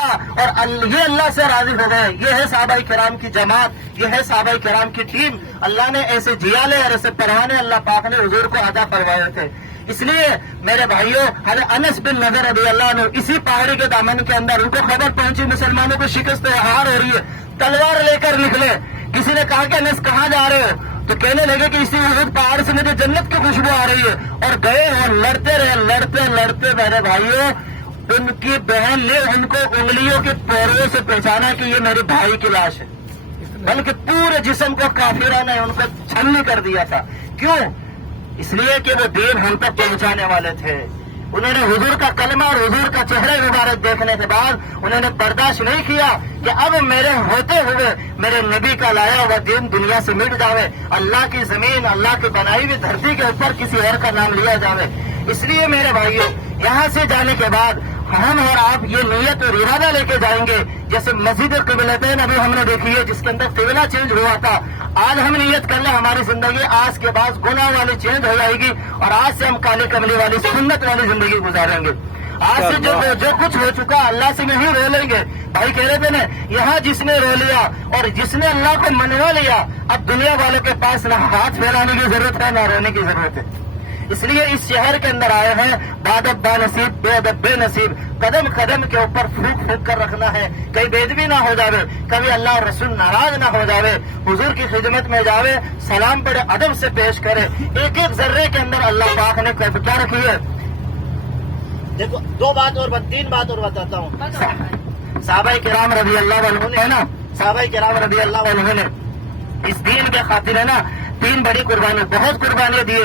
اور یہ اللہ سے راضی ہو گئے. یہ ہے صحابہ کرام کی جماعت, یہ ہے صحابہ کرام کی ٹیم. اللہ نے ایسے جیالے اور ایسے پروانے اللہ پاک نے حضور کو عطا فرمائے تھے. اس لیے میرے بھائیوں, حضرت انس بن نضر رضی اللہ عنہ اسی پہاڑی کے دامن کے اندر ان کو خبر پہنچی مسلمانوں کو شکست ہار ہو رہی ہے, تلوار لے کر نکلے. کسی نے کہا کہ انس کہاں جا رہے ہو؟ تو کہنے لگے کہ اسی احد پہاڑ سے مجھے جنت کی خوشبو آ رہی ہے. اور گئے اور لڑتے رہے, لڑتے میرے بھائیوں ان کی بہن نے ان کو انگلیوں کے پیروں سے پہچانا کہ یہ میرے بھائی کی لاش ہے, بلکہ پورے جسم کو کافروں نے ان کو چھلنی کر دیا تھا. کیوں؟ اس لیے کہ وہ دین ہم تک پہنچانے والے تھے. انہوں نے حضور کا کلمہ اور حضور کا چہرہ مبارک دیکھنے کے بعد انہوں نے برداشت نہیں کیا کہ اب میرے ہوتے ہوئے میرے نبی کا لایا ہوا دین دنیا سے مٹ جاوے, اللہ کی زمین, اللہ کی بنائی ہوئی دھرتی کے اوپر کسی اور کا نام لیا جاوے. اس لیے میرے بھائیوں, یہاں سے جانے کے بعد ہم اور آپ یہ نیت اور ارادہ لے کے جائیں گے. جیسے مسجد قبلتین ابھی ہم نے دیکھی ہے جس کے اندر قبلہ چینج ہوا تھا. آج ہم نیت کر لیں ہماری زندگی آج کے بعد گناہ والی چینج ہو جائے گی اور آج سے ہم کالے کملی والی سنت والی زندگی گزاریں گے. آج سے جو کچھ ہو چکا اللہ سے نہیں رو لیں گے. بھائی کہہ رہے تھے نا, یہاں جس نے رو لیا اور جس نے اللہ کو منوا لیا, اب دنیا والوں کے پاس نہ ہاتھ پھیلانے کی ضرورت ہے نہ رونے کی ضرورت ہے. اس لیے اس شہر کے اندر آئے ہیں بادب با نصیب بے ادب بے نصیب, قدم قدم کے اوپر پھونک پھونک کر رکھنا ہے. کہیں بےدبی نہ ہو جاوے, کبھی اللہ اور رسول ناراض نہ ہو جاوے. حضور کی خدمت میں جاوے, سلام بڑے ادب سے پیش کرے. ایک ایک ذرے کے اندر اللہ پاک نے کیا رکھی ہے. دیکھو تین بات اور بتاتا ہوں. صحابہ کرام رضی اللہ عنہ نے ہے نا, صحابہ کرام رضی اللہ عنہ نے اس دین کے خاطر ہے نا 3 بڑی قربانی, بہت قربانیاں دی.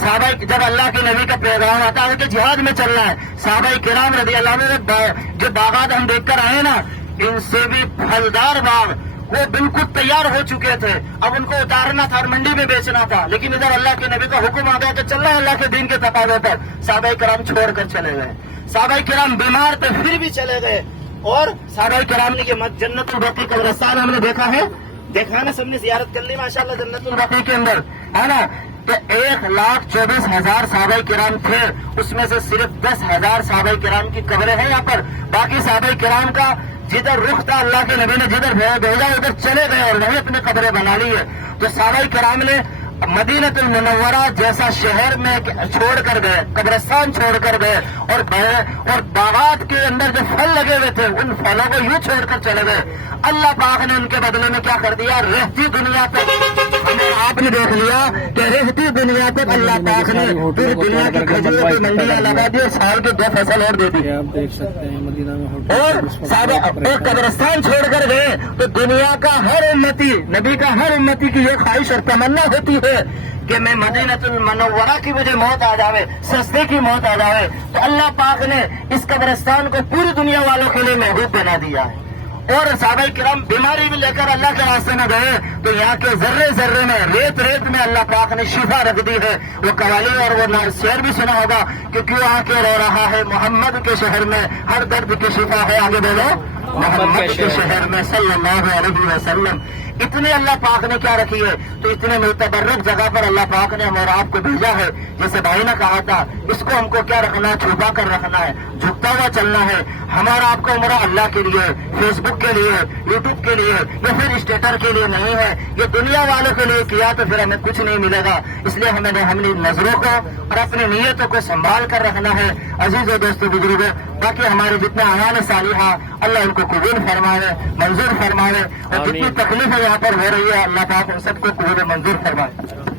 صحابہ جب اللہ کے نبی کا پیغام آتا ہے کہ جہاد میں چلنا ہے, صحابہ کرام رضی اللہ عنہ نے جو باغات ہم دیکھ کر آئے نا, ان سے بھی پھلدار باغ وہ بالکل تیار ہو چکے تھے. اب ان کو اتارنا تھا اور منڈی میں بیچنا تھا, لیکن ادھر اللہ کے نبی کا حکم آ گیا کہ چلنا ہے اللہ کے دین کے تقاضے پر. صحابہ کرام چھوڑ کر چلے گئے. صحابہ کرام بیمار تھے پھر بھی چلے گئے. اور صحابہ کرام نے کہ جنت البقیع قبرستان ہم نے دیکھا ہے سب نے زیارت کر لی ماشاءاللہ جنت البقیع کے اندر, ہے نا. کہ 1,24,000 صحابہ کرام تھے, اس میں سے صرف 10,000 صحابہ کرام کی قبریں ہیں یہاں پر. باقی صحابہ کرام کا جدھر رخ تھا اللہ کے نبی نے جدھر بھیجا ادھر چلے گئے اور وہیں اپنی قبریں بنا لی ہے. تو صحابہ کرام نے مدینہ المنورہ جیسا شہر میں چھوڑ کر گئے, قبرستان چھوڑ کر گئے, اور باغات کے اندر جو پھل لگے ہوئے تھے ان پھلوں کو یوں چھوڑ کر چلے گئے. اللہ پاک نے ان کے بدلے میں کیا کر دیا, رہتی دنیا تک آپ نے دیکھ لیا کہ رہتی دنیا تک اللہ پاک نے پوری دنیا کی کھجوروں کی منڈیاں لگا دی, سال کے 2 فصل اور دے دی. آپ دیکھ سکتے ہیں مدینہ میں اور ایک قبرستان چھوڑ کر گئے تو دنیا کا ہر امتی, نبی کا ہر امتی کی یہ خواہش اور تمنا ہوتی ہے کہ میں مدینہ المنورہ کی مجھے موت آ جاوے, سستے کی موت آ جاوے. تو اللہ پاک نے اس قبرستان کو پوری دنیا والوں کے لیے محبوب بنا دیا ہے. اور صحابہ کرام بیماری بھی لے کر اللہ کے راستے میں گئے تو یہاں کے ذرے ذرے میں ریت میں اللہ پاک نے شفا رکھ دی ہے. وہ قوالی اور وہ شعر بھی سنا ہوگا کہ کیوں آ کے رو رہا ہے محمد کے شہر میں, ہر درد کی شفا ہے. آگے بولو, محمد کے شہر میں صلی اللہ علیہ وسلم. اتنے اللہ پاک نے کیا رکھی ہے, تو اتنے متبرک جگہ پر اللہ پاک نے ہم اور آپ کو بھیجا ہے. جیسے بھائی نے کہا تھا, اس کو ہم کو کیا رکھنا ہے, چھپا کر رکھنا ہے, جھکتا ہوا چلنا ہے. ہمارا آپ کا عمرہ اللہ کے لیے, فیس بک کے لیے, یوٹیوب کے لیے یا پھر اسٹیٹر کے لیے نہیں ہے. یہ دنیا والوں کے لیے کیا تو پھر ہمیں کچھ نہیں ملے گا. اس لیے ہمیں اپنی نظروں کو اور اپنی نیتوں کو سنبھال کر رکھنا ہے. عزیز و دوستو بزرگ, باقی ہمارے جتنے اعمال صالحہ اللہ ان کو قبول فرمائے, منظور فرمائے, اور جتنی تکلیفیں یہاں پر ہو رہی ہے اللہ پاک ان سب کو قبول منظور فرمائے.